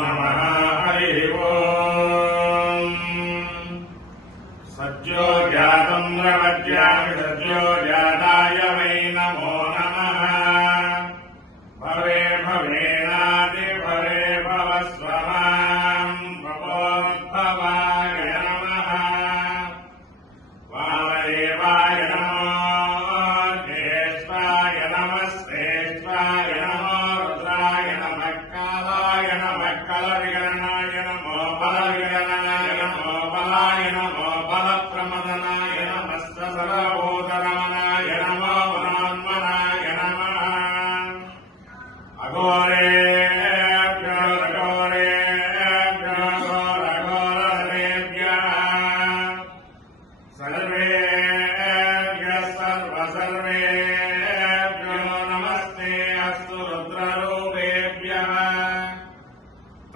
नमः हरिः ओम् सज्जो जातं प्रपद्यामि सज्जो जाताय वै नमो नमः भवे भवेनादि भवे भवस्वमाम् भवोद्भवाय नमः वामदेवाय नमो ज्येष्ठाय नमः श्रेष्ठाय नमो रुद्राय नमः कालाय नमः कलविगणनाय नमो बलविगणनाय नमो बलाय नमो बलप्रमदनाय नमः सर्वभूतरमणाय नमो मनोन्मनाय नमः अघोरेभ्यो रघोरेभ्यो घोरघोरहरेभ्यः सर्वेभ्यः सर्वसर्वेभ्यो नमस्ते अस्तु रुद्ररूपेभ्यः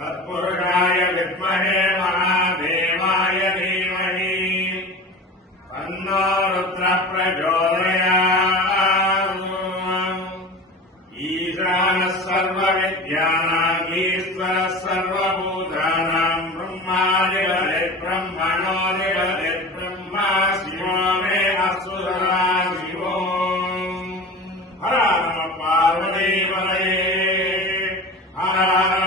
तत्पुरुषाय विद्महे महादेवाय धीमहि तन्नो रुद्रः प्रचोदयात् ईशानः सर्वविद्यानाम् ईश्वरः सर्वभूतानां ब्रह्मादिबलिर्ब्रह्मणोऽधिपतिर्ब्रह्मा शिवो मे अस्तु सदा शिवो हर नमः पार्वतीपतये हर हर